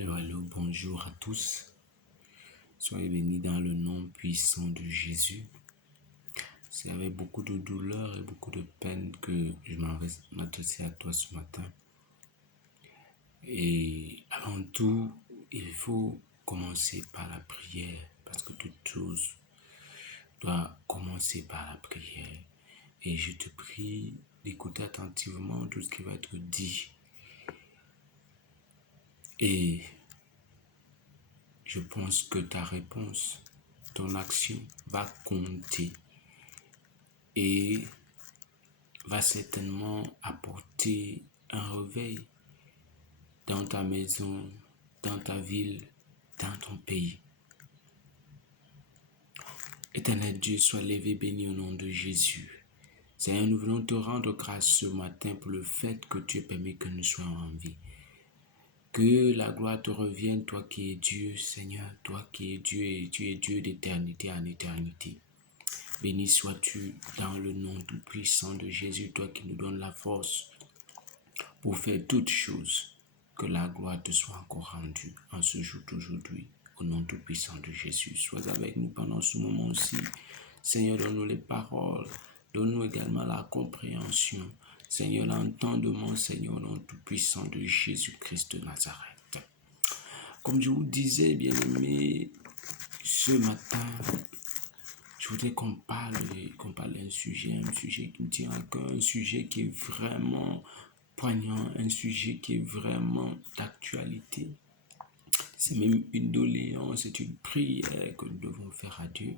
Allô, bonjour à tous. Soyez bénis dans le nom puissant de Jésus. C'est avec beaucoup de douleur et beaucoup de peine que je m'adresse à toi ce matin. Et avant tout, il faut commencer par la prière, parce que toute chose doit commencer par la prière. Et je te prie d'écouter attentivement tout ce qui va être dit. Et je pense que ta réponse, ton action va compter et va certainement apporter un réveil dans ta maison, dans ta ville, dans ton pays. Éternel Dieu, sois levé, béni au nom de Jésus. Seigneur, nous voulons te rendre grâce ce matin pour le fait que tu as permis que nous soyons en vie. Que la gloire te revienne, toi qui es Dieu, Seigneur, toi qui es Dieu et tu es Dieu d'éternité en éternité. Béni sois-tu dans le nom tout puissant de Jésus, toi qui nous donnes la force pour faire toutes choses. Que la gloire te soit encore rendue en ce jour d'aujourd'hui, au nom tout puissant de Jésus. Sois avec nous pendant ce moment-ci. Seigneur, donne-nous les paroles, donne-nous également la compréhension. Seigneur, l'entendement, Seigneur, au nom tout puissant de Jésus-Christ de Nazareth. Comme je vous disais, bien-aimés, ce matin, je voudrais qu'on parle d'un sujet qui me tient à cœur, un sujet qui est vraiment poignant, un sujet qui est vraiment d'actualité. C'est même une doléance, c'est une prière que nous devons faire à Dieu.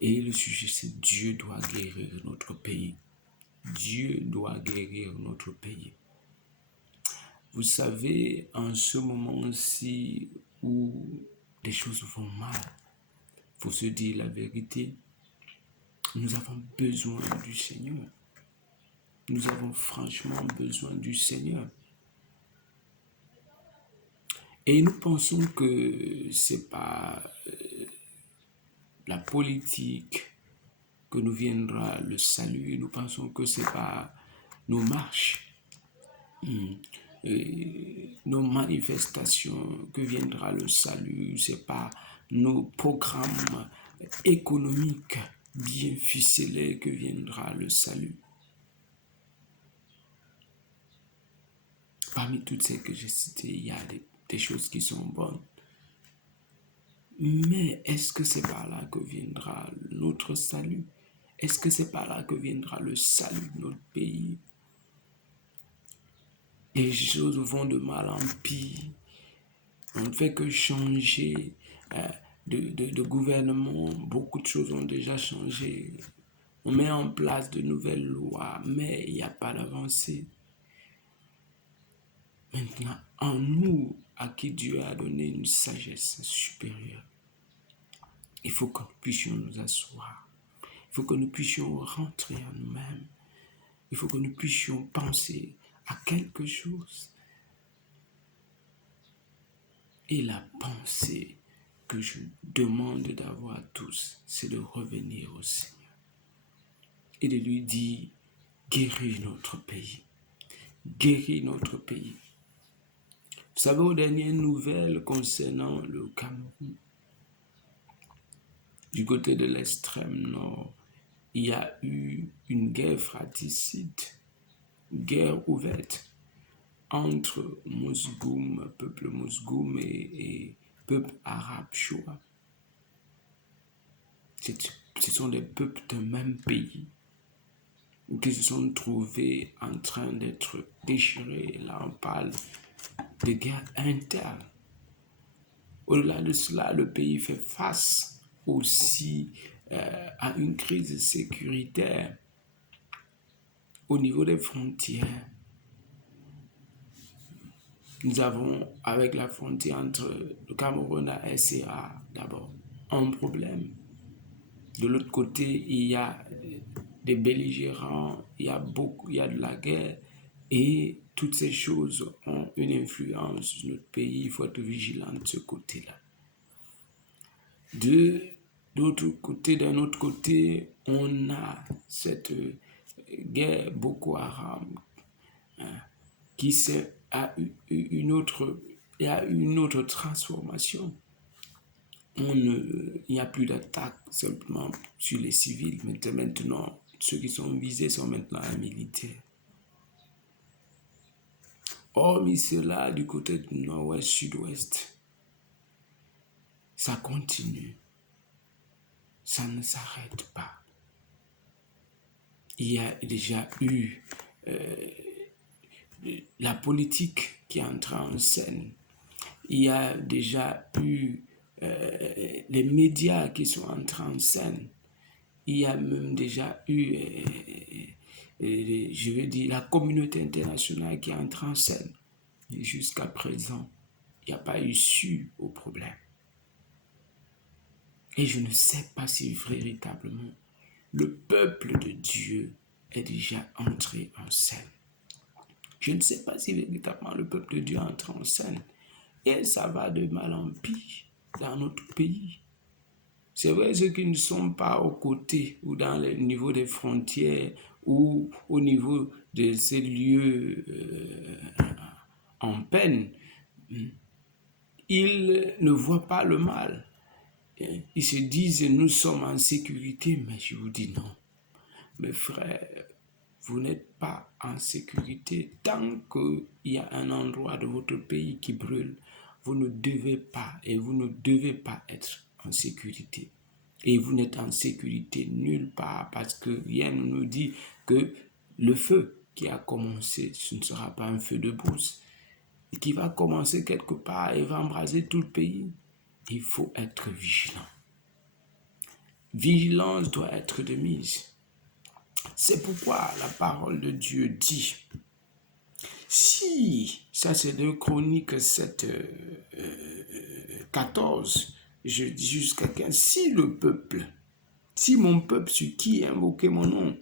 Et le sujet, c'est Dieu doit guérir notre pays. Dieu doit guérir notre pays. Vous savez, en ce moment-ci où les choses vont mal, il faut se dire la vérité, nous avons besoin du Seigneur. Nous avons franchement besoin du Seigneur. Et nous pensons que c'est pas la politique que nous viendra le salut. Nous pensons que c'est pas nos marches, nos manifestations que viendra le salut. C'est pas nos programmes économiques bien ficelés que viendra le salut. Parmi toutes ces que j'ai citées, il y a des choses qui sont bonnes. Mais est-ce que c'est par là que viendra notre salut? Est-ce que c'est par là que viendra le salut de notre pays? Les choses vont de mal en pire. On ne fait que changer de gouvernement. Beaucoup de choses ont déjà changé. On met en place de nouvelles lois, mais il n'y a pas d'avancée. Maintenant, en nous, à qui Dieu a donné une sagesse supérieure, il faut que nous puissions nous asseoir. Il faut que nous puissions rentrer en nous-mêmes. Il faut que nous puissions penser à quelque chose. Et la pensée que je demande d'avoir à tous, c'est de revenir au Seigneur et de lui dire, guéris notre pays. Guéris notre pays. Vous savez, aux dernières nouvelles concernant le Cameroun, du côté de l'extrême nord, il y a eu une guerre fratricide, guerre ouverte entre Mousgoum, peuple Mousgoum et peuple arabe Shoa. Ce sont des peuples d'un même pays qui se sont trouvés en train d'être déchirés. Là, on parle de guerre interne. Au-delà de cela, le pays fait face aussi à une crise sécuritaire au niveau des frontières. Nous avons, avec la frontière entre le Cameroun et la SCA, d'abord, un problème. De l'autre côté, il y a des belligérants, il y a de la guerre, et toutes ces choses ont une influence sur notre pays. Il faut être vigilant de ce côté-là. D'un autre côté, on a cette guerre Boko Haram qui a une autre il y a une autre transformation. Il n'y a plus d'attaque simplement sur les civils, mais maintenant, ceux qui sont visés sont maintenant les militaires. Hormis cela, du côté du nord-ouest, sud-ouest, ça continue. Ça ne s'arrête pas. Il y a déjà eu la politique qui est entrée en scène. Il y a déjà eu les médias qui sont entrés en scène. Il y a même déjà eu, je veux dire, la communauté internationale qui est entrée en scène. Et jusqu'à présent, il n'y a pas issue au problème. Et je ne sais pas si véritablement le peuple de Dieu est déjà entré en scène. Je ne sais pas si véritablement le peuple de Dieu est entré en scène. Et ça va de mal en pire dans notre pays. C'est vrai, ceux qui ne sont pas aux côtés ou dans le niveau des frontières ou au niveau de ces lieux en peine, ils ne voient pas le mal. Ils se disent, nous sommes en sécurité, mais je vous dis non. Mes frères, vous n'êtes pas en sécurité. Tant qu'il y a un endroit de votre pays qui brûle, vous ne devez pas être en sécurité. Et vous n'êtes en sécurité nulle part parce que rien ne nous dit que le feu qui a commencé, ce ne sera pas un feu de brousse. Et qui va commencer quelque part et va embraser tout le pays. Il faut être vigilant. Vigilance doit être de mise. C'est pourquoi la parole de Dieu dit, si, ça c'est 2 Chroniques 7, 14, je dis jusqu'à 15, si mon peuple sur qui est invoqué mon nom,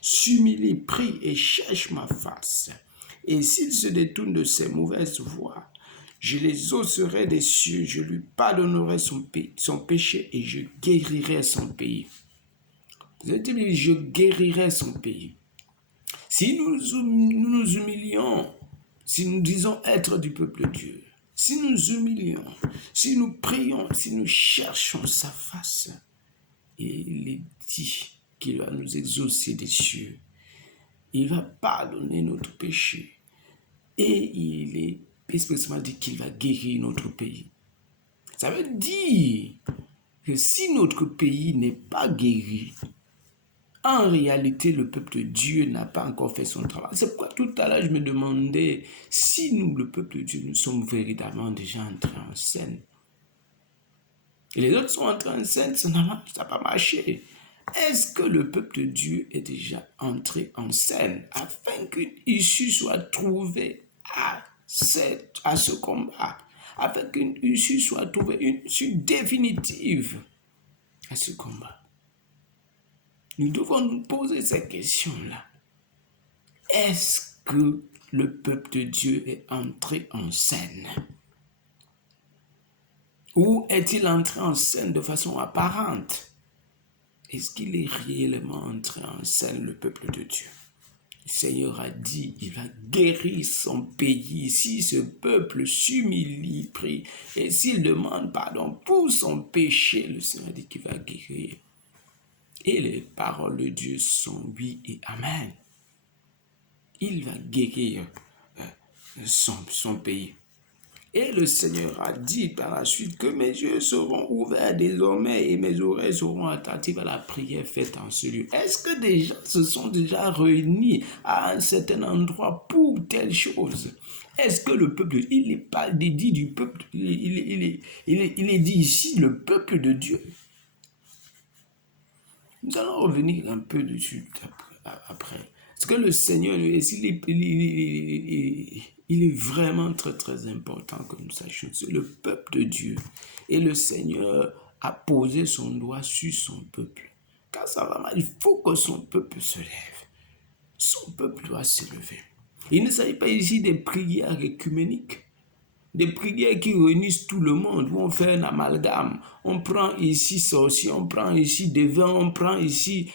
s'humilie, prie et cherche ma face, et s'il se détourne de ses mauvaises voies, je les osserai des cieux, je lui pardonnerai son péché et je guérirai son pays. Vous avez dit, je guérirai son pays. Si nous nous humilions, si nous disons être du peuple de Dieu, si nous humilions, si nous prions, si nous cherchons sa face, il est dit qu'il va nous exaucer des cieux. Il va pardonner notre péché. Et il est expressément dit qu'il va guérir notre pays. Ça veut dire que si notre pays n'est pas guéri, en réalité, le peuple de Dieu n'a pas encore fait son travail. C'est pourquoi tout à l'heure, je me demandais si nous, le peuple de Dieu, nous sommes véritablement déjà entrés en scène. Et les autres sont entrés en scène, ça n'a pas marché. Est-ce que le peuple de Dieu est déjà entré en scène afin qu'une issue soit trouvée à ce combat, afin qu'une issue soit trouvée, une issue définitive à ce combat? Nous devons nous poser cette question-là. Est-ce que le peuple de Dieu est entré en scène? Ou est-il entré en scène de façon apparente? Est-ce qu'il est réellement entré en scène, le peuple de Dieu? Le Seigneur a dit, il va guérir son pays si ce peuple s'humilie, prie. Et s'il demande pardon pour son péché, le Seigneur dit qu'il va guérir. Et les paroles de Dieu sont oui et amen. Il va guérir son pays. Et le Seigneur a dit par la suite que mes yeux seront ouverts désormais et mes oreilles seront attentives à la prière faite en ce lieu. Est-ce que des gens se sont déjà réunis à un certain endroit pour telle chose? Est-ce que le peuple, il n'est pas dit du peuple, il est dit ici le peuple de Dieu? Nous allons revenir un peu dessus après. Parce que le Seigneur, il est vraiment très très important que nous sachions. C'est le peuple de Dieu. Et le Seigneur a posé son doigt sur son peuple. Quand ça va mal, il faut que son peuple se lève. Son peuple doit se lever. Il ne s'agit pas ici des prières œcuméniques. Des prières qui réunissent tout le monde, où on fait un amalgame. On prend ici sorcier, on prend ici des vins, on prend ici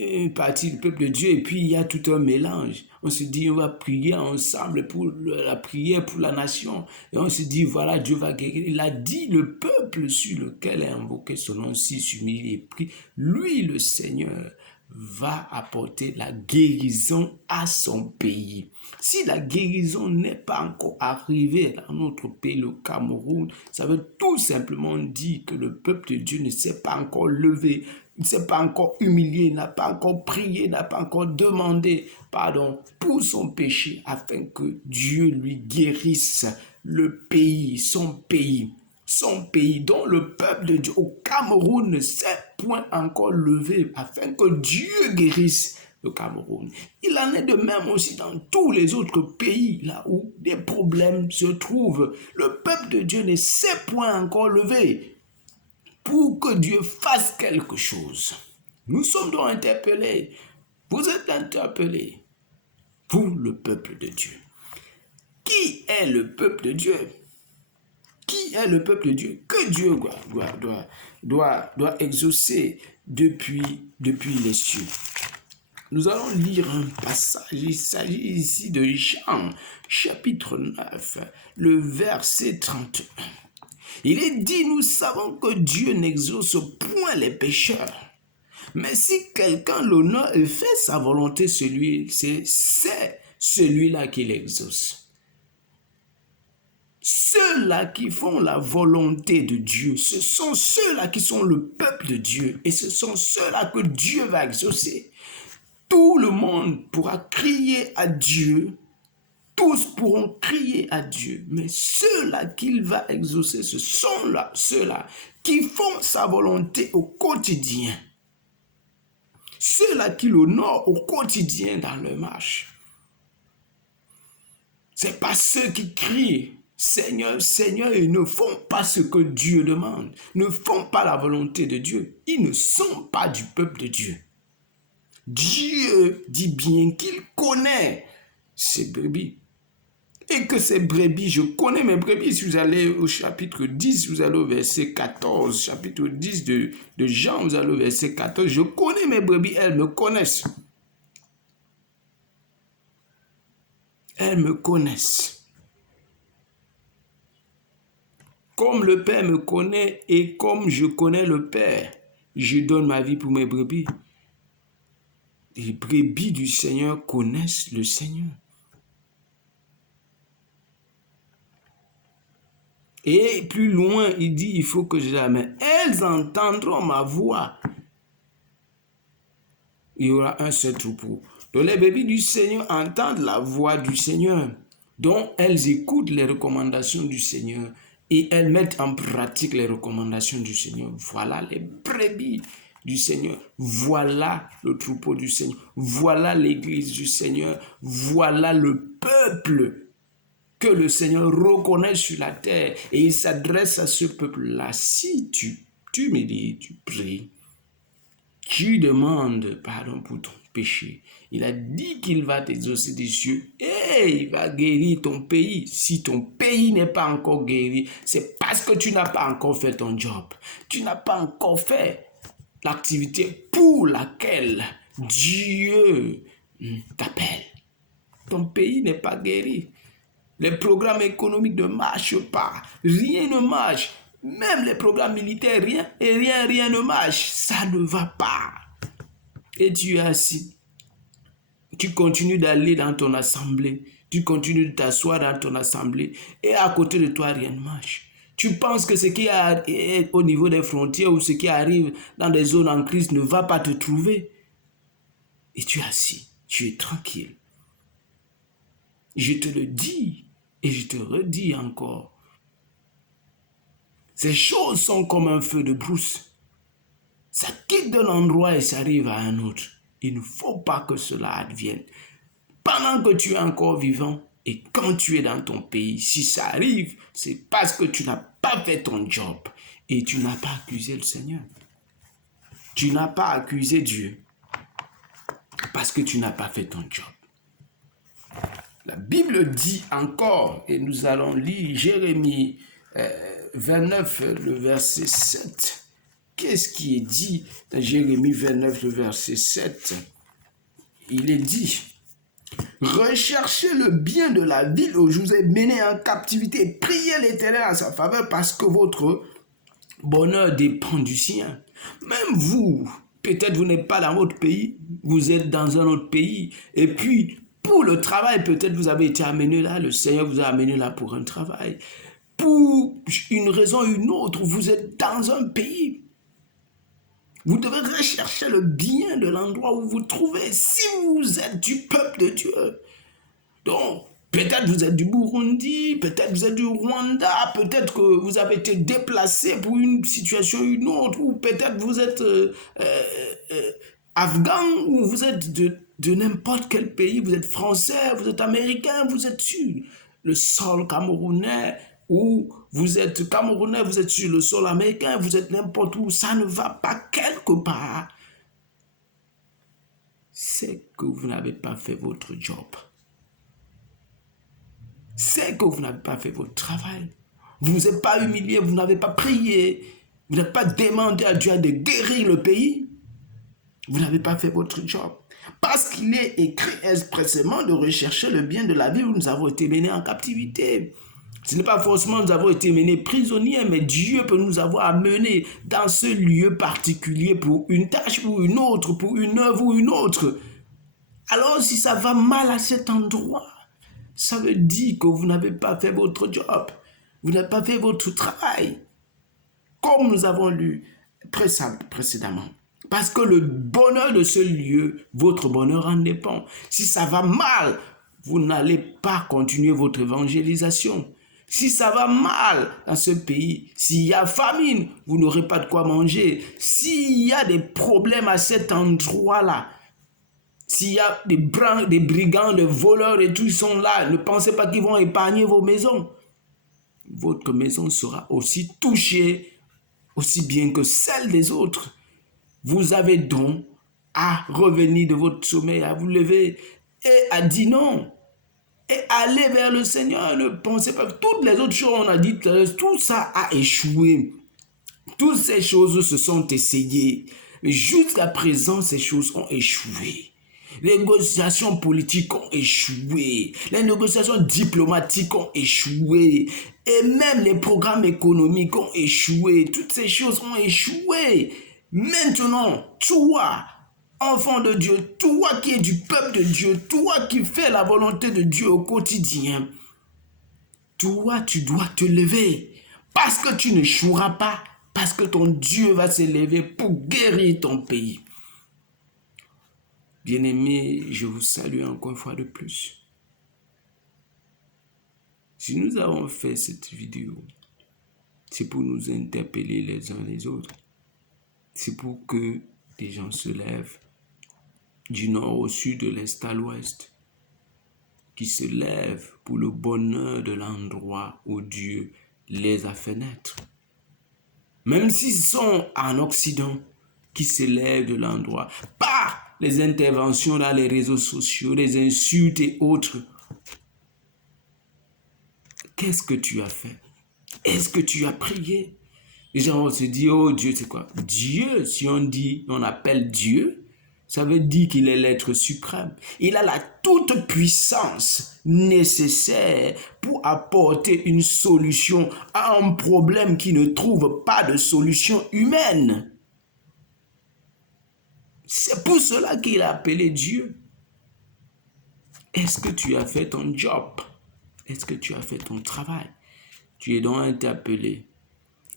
une partie du peuple de Dieu et puis il y a tout un mélange. On se dit, on va prier ensemble pour la prière pour la nation. Et on se dit, voilà, Dieu va guérir. Il a dit, le peuple sur lequel est invoqué son nom, si s'humilie et prie, lui, le Seigneur, va apporter la guérison à son pays. Si la guérison n'est pas encore arrivée dans notre pays, le Cameroun, ça veut tout simplement dire que le peuple de Dieu ne s'est pas encore levé, ne s'est pas encore humilié, n'a pas encore prié, n'a pas encore demandé pardon pour son péché afin que Dieu lui guérisse le pays, son pays dont le peuple de Dieu au Cameroun ne s'est point encore levé afin que Dieu guérisse le Cameroun. Il en est de même aussi dans tous les autres pays là où des problèmes se trouvent. Le peuple de Dieu ne s'est point encore levé pour que Dieu fasse quelque chose. Nous sommes donc interpellés. Vous êtes interpellés pour le peuple de Dieu. Qui est le peuple de Dieu? Qui est le peuple de Dieu? Que Dieu doit exaucer depuis les cieux. Nous allons lire un passage. Il s'agit ici de Jean, chapitre 9, le verset 31. Il est dit, nous savons que Dieu n'exauce point les pécheurs. Mais si quelqu'un l'honore et fait sa volonté, c'est celui-là qui l'exauce. Ceux-là qui font la volonté de Dieu, ce sont ceux-là qui sont le peuple de Dieu et ce sont ceux-là que Dieu va exaucer. Tout le monde pourra crier à Dieu, tous pourront crier à Dieu, mais ceux-là qu'il va exaucer, ce sont ceux-là qui font sa volonté au quotidien. Ceux-là qui l'honorent au quotidien dans leur marche. Ce n'est pas ceux qui crient Seigneur, Seigneur, ils ne font pas ce que Dieu demande, ne font pas la volonté de Dieu. Ils ne sont pas du peuple de Dieu. Dieu dit bien qu'il connaît ses brebis. Et que ces brebis, je connais mes brebis. Si vous allez au chapitre 10, vous allez au verset 14. Chapitre 10 de Jean, vous allez au verset 14. Je connais mes brebis, elles me connaissent. Elles me connaissent. Comme le Père me connaît et comme je connais le Père, je donne ma vie pour mes brebis. Les brebis du Seigneur connaissent le Seigneur. Et plus loin, il dit, il faut que je l'amène. Elles entendront ma voix. Il y aura un seul troupeau. Donc les brebis du Seigneur entendent la voix du Seigneur. Donc elles écoutent les recommandations du Seigneur. Et elles mettent en pratique les recommandations du Seigneur. Voilà les brebis du Seigneur. Voilà le troupeau du Seigneur. Voilà l'église du Seigneur. Voilà le peuple que le Seigneur reconnaît sur la terre. Et il s'adresse à ce peuple-là. Si tu m'aides, tu pries, tu demandes pardon pour ton péché. Il a dit qu'il va t'exaucer des cieux et il va guérir ton pays. Si ton pays n'est pas encore guéri, c'est parce que tu n'as pas encore fait ton job. Tu n'as pas encore fait l'activité pour laquelle Dieu t'appelle. Ton pays n'est pas guéri. Les programmes économiques ne marchent pas. Rien ne marche. Même les programmes militaires, rien ne marche. Ça ne va pas. Et tu es assis. Tu continues d'aller dans ton assemblée. Tu continues de t'asseoir dans ton assemblée. Et à côté de toi, rien ne marche. Tu penses que ce qui est au niveau des frontières ou ce qui arrive dans des zones en crise ne va pas te trouver. Et tu es assis. Tu es tranquille. Je te le dis et je te redis encore. Ces choses sont comme un feu de brousse. Ça quitte d'un endroit et ça arrive à un autre. Il ne faut pas que cela advienne. Pendant que tu es encore vivant et quand tu es dans ton pays, si ça arrive, c'est parce que tu n'as pas fait ton job et tu n'as pas accusé le Seigneur. Tu n'as pas accusé Dieu parce que tu n'as pas fait ton job. La Bible dit encore, et nous allons lire Jérémie 29, le verset 7, qu'est-ce qui est dit dans Jérémie 29, le verset 7? Il est dit, recherchez le bien de la ville où je vous ai mené en captivité et priez l'Éternel à sa faveur parce que votre bonheur dépend du sien. Même vous, peut-être vous n'êtes pas dans votre pays, vous êtes dans un autre pays. Et puis, pour le travail, peut-être vous avez été amené là, le Seigneur vous a amené là pour un travail. Pour une raison ou une autre, vous êtes dans un pays. Vous devez rechercher le bien de l'endroit où vous vous trouvez si vous êtes du peuple de Dieu. Donc, peut-être vous êtes du Burundi, peut-être vous êtes du Rwanda, peut-être que vous avez été déplacé pour une situation ou une autre, ou peut-être vous êtes afghan, ou vous êtes de n'importe quel pays, vous êtes français, vous êtes américain, vous êtes sur le sol camerounais, ou vous êtes camerounais, vous êtes sur le sol américain, vous êtes n'importe où, ça ne va pas quelque part. C'est que vous n'avez pas fait votre job. C'est que vous n'avez pas fait votre travail. Vous ne vous êtes pas humilié, vous n'avez pas prié, vous n'avez pas demandé à Dieu de guérir le pays. Vous n'avez pas fait votre job. Parce qu'il est écrit expressément de rechercher le bien de la vie où nous avons été menés en captivité. Ce n'est pas forcément nous avons été menés prisonniers, mais Dieu peut nous avoir amenés dans ce lieu particulier pour une tâche ou une autre, pour une œuvre ou une autre. Alors si ça va mal à cet endroit, ça veut dire que vous n'avez pas fait votre job. Vous n'avez pas fait votre travail. Comme nous avons lu précédemment. Parce que le bonheur de ce lieu, votre bonheur en dépend. Si ça va mal, vous n'allez pas continuer votre évangélisation. Si ça va mal dans ce pays, s'il y a famine, vous n'aurez pas de quoi manger. S'il y a des problèmes à cet endroit-là, s'il y a des brigands, des voleurs et tout, ils sont là, ne pensez pas qu'ils vont épargner vos maisons. Votre maison sera aussi touchée, aussi bien que celle des autres. Vous avez donc à revenir de votre sommeil, à vous lever et à dire non. Et aller vers le Seigneur. Ne pensez pas que toutes les autres choses, on a dit, tout ça a échoué. Toutes ces choses se sont essayées. Mais jusqu'à présent, ces choses ont échoué. Les négociations politiques ont échoué. Les négociations diplomatiques ont échoué. Et même les programmes économiques ont échoué. Toutes ces choses ont échoué. Maintenant, toi, enfant de Dieu, toi qui es du peuple de Dieu, toi qui fais la volonté de Dieu au quotidien, toi, tu dois te lever parce que tu n'échoueras pas, parce que ton Dieu va se lever pour guérir ton pays. Bien-aimés, je vous salue encore une fois de plus. Si nous avons fait cette vidéo, c'est pour nous interpeller les uns les autres. C'est pour que les gens se lèvent du nord au sud, de l'est à l'ouest, qui se lèvent pour le bonheur de l'endroit où Dieu les a fait naître. Même s'ils sont en Occident, qui se lèvent de l'endroit, pas les interventions dans les réseaux sociaux, les insultes et autres. Qu'est-ce que tu as fait? Est-ce que tu as prié? Les gens vont se dire, oh Dieu, c'est quoi? Dieu, si on appelle Dieu, ça veut dire qu'il est l'être suprême. Il a la toute puissance nécessaire pour apporter une solution à un problème qui ne trouve pas de solution humaine. C'est pour cela qu'il a appelé Dieu. Est-ce que tu as fait ton job? Est-ce que tu as fait ton travail? Tu es donc interpellé.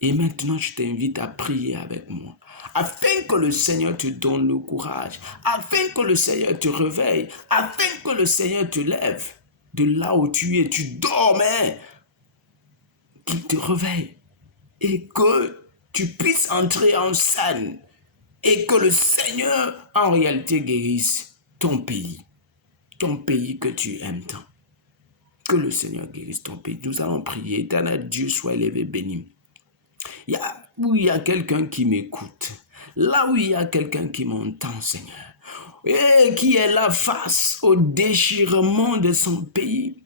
Et maintenant, je t'invite à prier avec moi, afin que le Seigneur te donne le courage, afin que le Seigneur te réveille, afin que le Seigneur te lève de là où tu es. Tu dormais, qu'il te réveille et que tu puisses entrer en scène et que le Seigneur, en réalité, guérisse ton pays que tu aimes tant. Que le Seigneur guérisse ton pays. Nous allons prier. Éternel Dieu, sois élevé, béni. Où il y a quelqu'un qui m'écoute, là où il y a quelqu'un qui m'entend, Seigneur, et qui est là face au déchirement de son pays,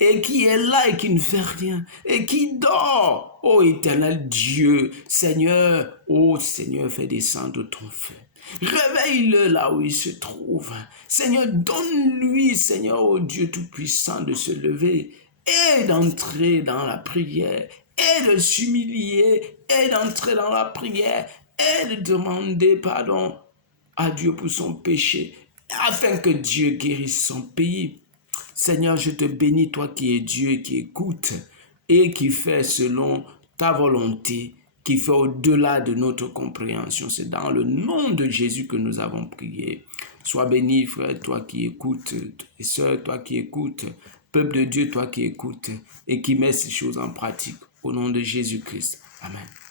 et qui est là et qui ne fait rien, et qui dort. Ô éternel Dieu, Seigneur, ô Seigneur, fais descendre ton feu. Réveille-le là où il se trouve. Seigneur, donne-lui, Seigneur, ô Dieu Tout-Puissant, de se lever et d'entrer dans la prière, et de s'humilier, et d'entrer dans la prière, et de demander pardon à Dieu pour son péché, afin que Dieu guérisse son pays. Seigneur, je te bénis, toi qui es Dieu et qui écoute et qui fait selon ta volonté, qui fait au-delà de notre compréhension. C'est dans le nom de Jésus que nous avons prié. Sois béni, frère, toi qui écoutes, et sœur, toi qui écoutes, peuple de Dieu, toi qui écoutes et qui met ces choses en pratique. Au nom de Jésus-Christ. Amen.